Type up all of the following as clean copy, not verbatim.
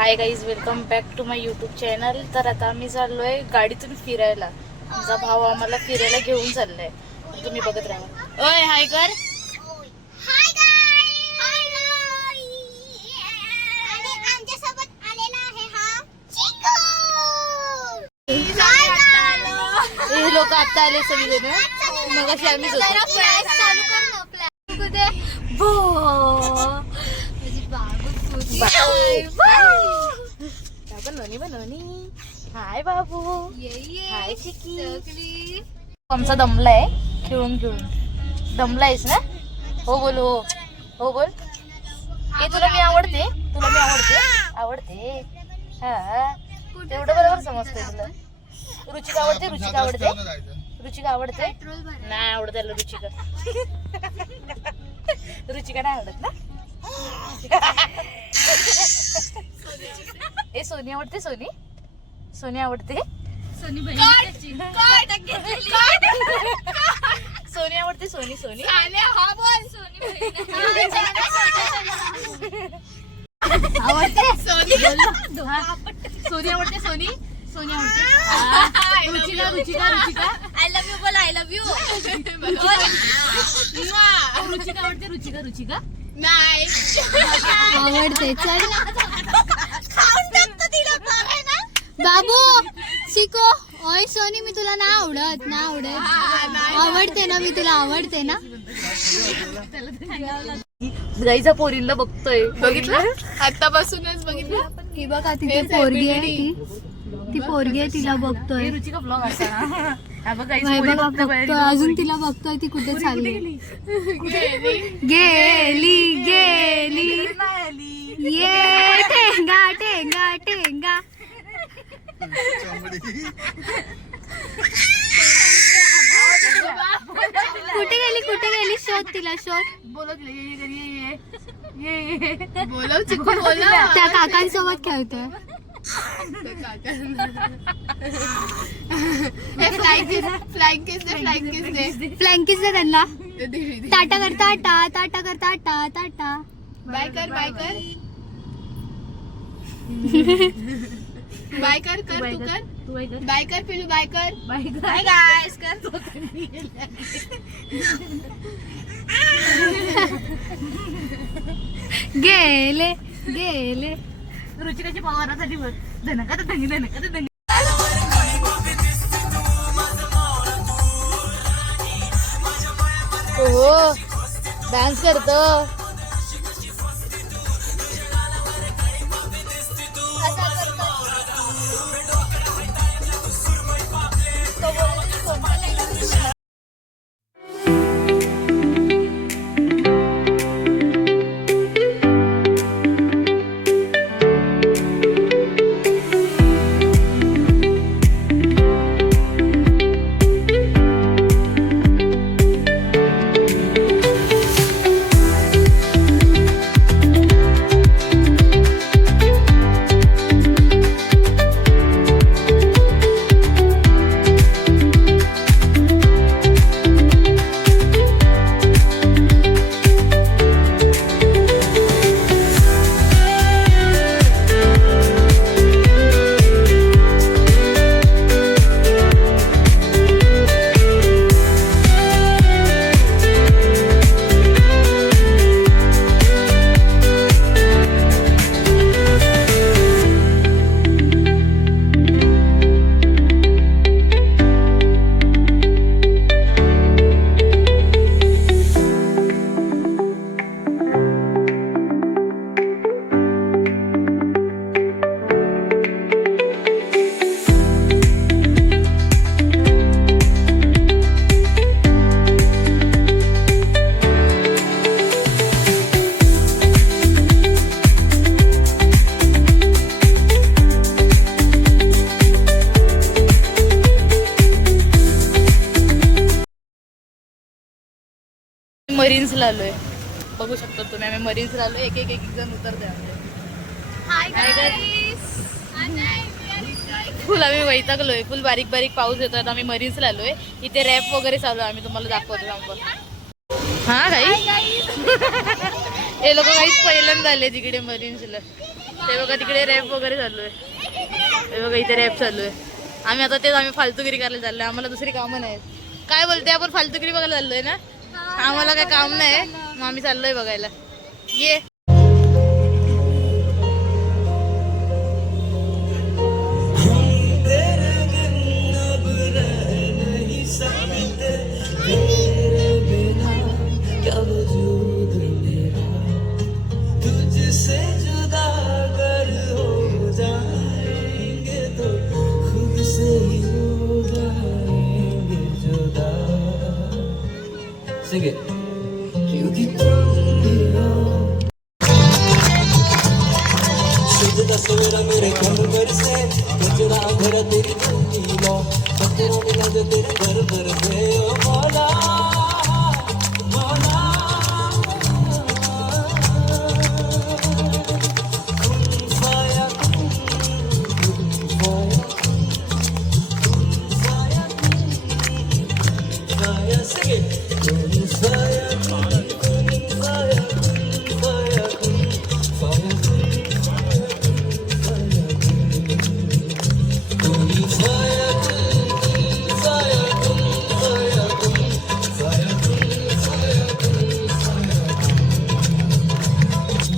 High guys, welcome back to my YouTube channel. तर आता आम्ही चाललोय गाडीतून फिरायला. आमचा भाऊ आम्हाला फिरायला घेऊन चाललाय. तुम्ही बघत राहा. ओय हाय कर. Hi guys. Hi guys. आणि आमच्या सोबत आलेला आहे हा चिकू. Hi guys. हे लोक आता आले सगळे जण. मगाशी आम्ही फ्लॅश चालू कर ना. फ्लॅश कुठे? बो माझी बाबू बनवणी. हाय बाबू. ये हाय चिकी. सगळी आमचा दमलाय खेळून खेळून. दमलायस ना? हो बोल. हो बोल. हे तुला मी आवडते. आवडते. हा तेवढं बरोबर समजतंय तुला. रुचिका आवडते. रुचिका आवडते. नाही आवडत त्याला रुचिका. रुचिका नाही आवडत ना. ए सोनी आवडते. सोनी आवडते. सोनी आवडते. सोनी हा बोल. आवडते. सोनी आवडते. रुचिका आय लव्ह यू बोल. I love you. रुचिका नाही आवडते. चल खाऊन टाकतो तिला पाय ना. बाबू शिको. ओय सोनी, मी तुला ना आवडत. आवडते ना मी तुला. आवडते ना. गाईचा पोरींला बघतोय. बघितलं आतापासूनच बघितलं. ही बघा तिथे पोरगी आहे. ती पोरगी आहे, तिला बघतोय. रुचिका ब्लॉग असा. बघा बघतोय. अजून तिला बघतोय. ती कुठे चालली? गेली. ये ठेंगा. कुठे गेली? शोध तिला. बोलव चिकू बोलव. त्या काकांसोबत खेळतोय. फ्लँकिस दे त्यांना. टाटा कर. टाटा. बाय कर. तू कर. बाय कर पिलू. बाय गाइस कर. गेले. रुचिकाची पवारासाठी धनका हो डान्स करतो. मरीन्सला आलोय. बघू शकता तुम्ही. आम्ही मरीन्सला आलोय. एक जण उतरते. फुल आम्ही वैतागलोय. फुल बारीक पाऊस येतोय. आम्ही मरीन्सला आलोय. इथे रॅप वगैरे चालू आहे. आम्ही तुम्हाला दाखवतो. हा गाईस हे लोक काहीच पहिल्यांदा आले तिकडे मरीन्सला. ते बघा तिकडे रॅप वगैरे चालू आहे. हे बघा इथे रॅप चालू आहे. आम्ही फालतूगिरी करायला चाललोय. आम्हाला दुसरी कामं नाहीत. काय बोलते आपण फालतूगिरी बघायला चाललोय ना. आम्हाला काय काम नाही मग आम्ही चाललोय बघायला. ये Sing it. सवेरा मेरे घर घर से गजरा भरा तेरी धरतीला पत्थरों में लगे तेरे घर घर पे ओ मौला मौला साया साया से साया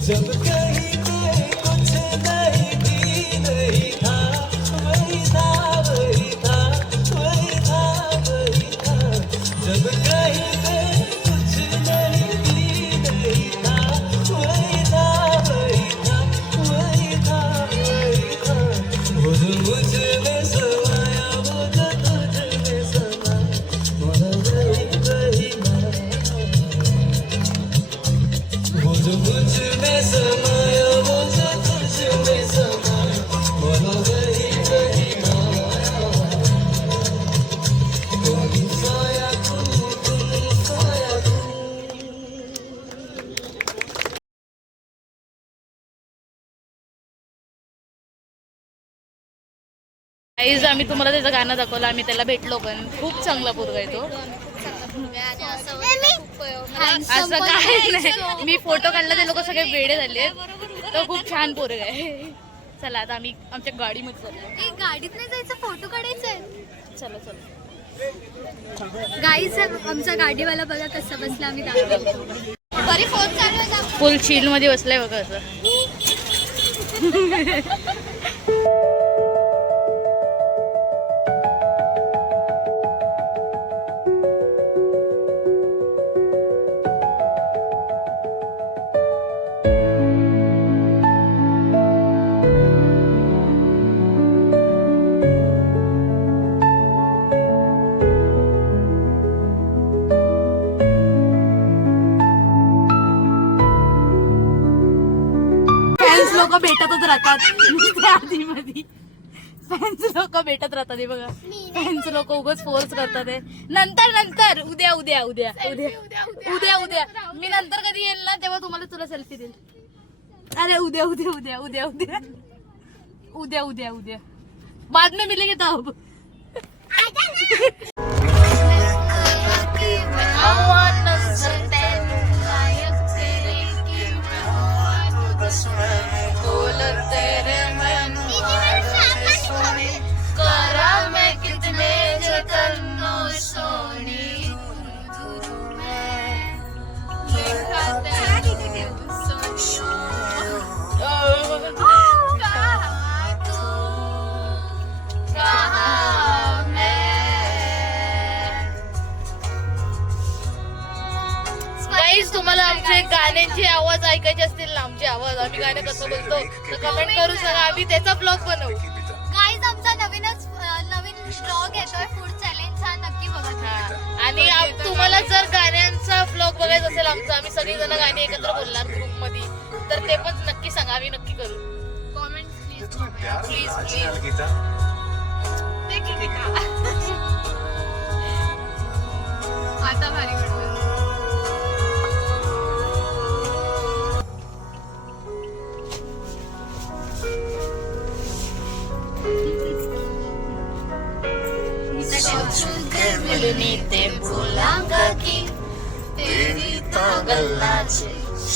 जब कहीं पे कुछ नहीं भी नहीं था वही था वही था वही था वही था जब कहीं पे कुछ नहीं भी नहीं था वही था वही था वही था वही था वो जो मुझ में समाया वो जो तुझ में समाया वही वही वो जो मुझ में समाया वो जो तुझ में समाया बोलो वही वही तुम साया तुम साया गाईज आम्ही तुम्हाला त्याचं गाणं दाखवलं. आम्ही त्याला भेटलो पण खूप चांगला पोरगा आहे तो. असं काय नाही. मी फोटो काढला ते लोक सगळे वेडे झाले. तो खूप छान पोरगा आहे. चला आता आम्ही आमच्या गाडीमध्ये चाललो. गाडीत नाही जायचं, फोटो काढायचंय. चला चला गाईज आमचा गाडीवाला बघा कसं बसला. आम्ही बरी फोन चालू आहे. फुल चिल मध्ये बसलाय बघा असं. फॅन्स लोक भेटतच राहतात आधीमध्ये. फॅन्स लोक भेटत राहतात. हे बघा फॅन्स लोक उगाच फोर्स करतात. नंतर नंतर उद्या उद्या उद्या उद्या उद्या उद्या मी नंतर कधी येईल ना तेव्हा तुम्हाला तुला सेल्फी देईल. अरे उद्या उद्या उद्या उद्या उद्या उद्या उद्या उद्या बाद में मिलेंगे तब. तुम्हाला आमचे गाण्यांची आवाज ऐकायचे असतील ना, आमचे आवाज आम्ही गाणे कसं बोलतो तर कमेंट करू सांगा. आम्ही त्याचा ब्लॉग बनवू. गाईज आमचा नवीन ब्लॉग येतोय फूड चॅलेंजचा, नक्की बघा. आणि तुम्हाला जर गाण्यांचा ब्लॉग बघायचा असेल आमचा, आम्ही सगळी जण गाणी एकत्र बोलणार ग्रुप मध्ये, तर ते पण नक्की सांगा. आम्ही नक्की करू. Comment please please. आता भारी मिलनी ते बोलांगा की तेरी तो गल्ला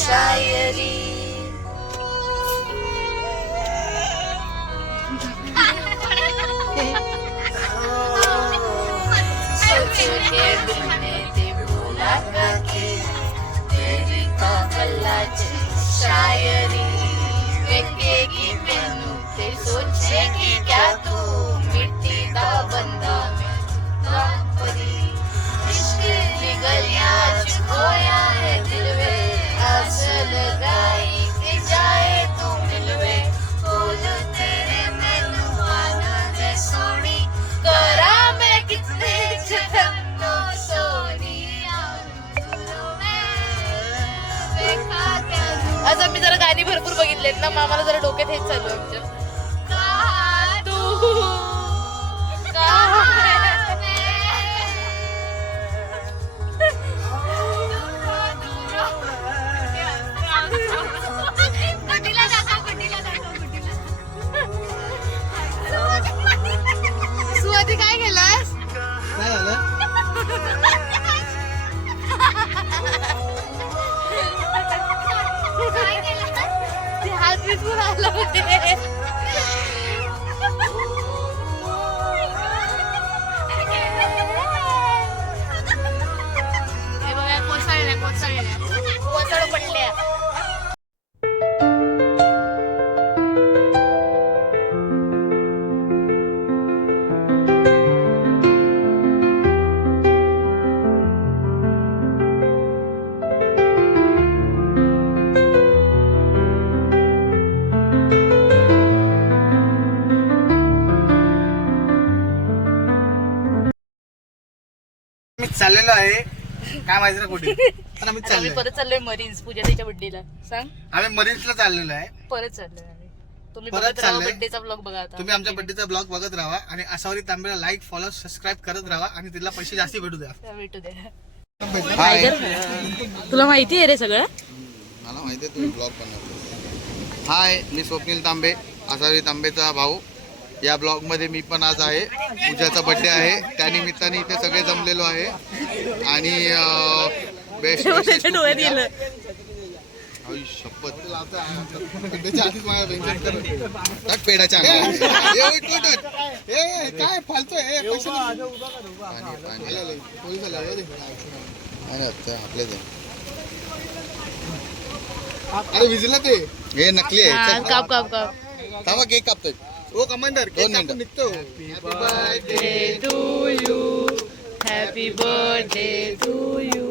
शायरी सोच के दिल ने ते बोला कि तेरी तो गल्ला च शायरी वेखेगी मैनू ते सोचेगी क्या तू मिट्टी दा बंदा मैं परी इश्क दी गलियां च खोया है दिल वे आस लगाई के जाए तू मिलवे बोल तेरे मैनू आना दे सोनी करा मैं कितने जतनो सोनिया आज आम्ही जरा गाणी भरपूर बघितलेत ना मग आम्हाला जरा डोक्यात हेच चालू आहे आमच्या सुवाती काय केलास काय झालं ते हात विसरून आलं होते हे बघा कोसळ पडल्या मी चाललेलो आहे काय माहिती ना कुठे पण आम्ही आम्ही चाललोय परत चाललोय मरीन्स पूजा त्याच्या बड्डेला सांग आम्ही मरीन्सला चाललेलो आहे परत चाललोय आम्ही तुम्ही परत बघत राहा चाललोय. बड्डेचा ब्लॉग बघा आता तुम्ही आमच्या बड्डेचा ब्लॉग बघत राहा आणि असावरी तांबेला लाईक फॉलो सबस्क्राईब करत राहा आणि तिला पैसे जास्ती भेटू द्या भेटू द्या हाय तुला माहिती आहे रे सगळं मला माहिती आहे तुम्ही ब्लॉग बनवतो. हाय मी स्वप्नील तांबे आसावरी तांबेचा भाऊ. या ब्लॉगमध्ये मी पण आज आहे. पूजाचा बड्डे आहे त्यानिमित्ताने इथे सगळे जमलेलो आहे आणि बेस्ट डोळ्यात गेलं शपथ त्याच्या आधीच माझ्या बेंचवर टाक पेढाच्या काय फालतोय आपले अरे विजला ते हे नकली हा, आहे. काप काप काप थांबा केक कापतोय. ओ कमांडर दोन मिनिटं. निघतो to you. Happy birthday to you.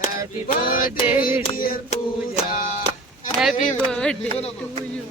Happy birthday dear Pooja. Happy birthday to you.